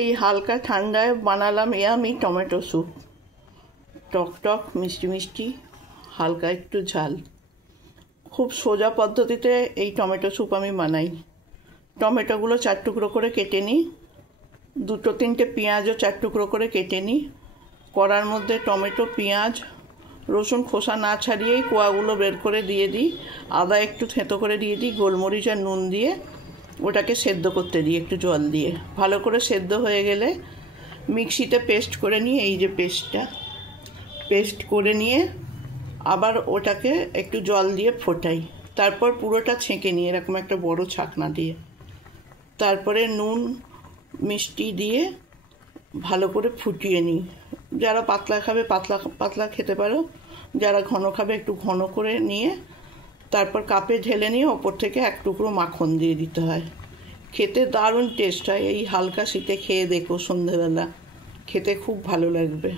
এই হালকা ঠান্ডায় বানালাম আমি টমেটো স্যুপ। টক টক মিষ্টি মিষ্টি, হালকা একটু ঝাল। খুব সোজা পদ্ধতিতে এই টমেটো স্যুপ আমি বানাই। টমেটোগুলো 4 টুকরো করে কেটে নিই, 2-3টে পেঁয়াজও 4 টুকরো করে কেটে নিই। কড়ার মধ্যে টমেটো, পেঁয়াজ, রসুন খোসা না ছাড়িয়েই কোয়াগুলো বের করে দিয়ে দিই। আদা একটু থেঁতো করে দিয়ে দিই, গোলমরিচ আর নুন দিয়ে ওটাকে সেদ্ধ করতে দিই একটু জল দিয়ে। ভালো করে সেদ্ধ হয়ে গেলে মিক্সিতে পেস্ট করে নিই। এই যে পেস্ট করে নিয়ে আবার ওটাকে একটু জল দিয়ে ফোটাই। তারপর পুরোটা ছেঁকে নিই এরকম একটা বড় ছাকনা দিয়ে। তারপরে নুন মিষ্টি দিয়ে ভালো করে ফুটিয়ে নিই। যারা পাতলা খাবে পাতলা পাতলা খেতে পারো, যারা ঘন খাবে একটু ঘন করে নিয়ে তারপর কাপে ঢেলে নিয়ে ওপর থেকে 1 টুকরো মাখন দিয়ে দিতে হয়। খেতে দারুণ টেস্ট হয়। এই হালকা শীতে খেয়ে দেখো, সন্ধেবেলা খেতে খুব ভালো লাগবে।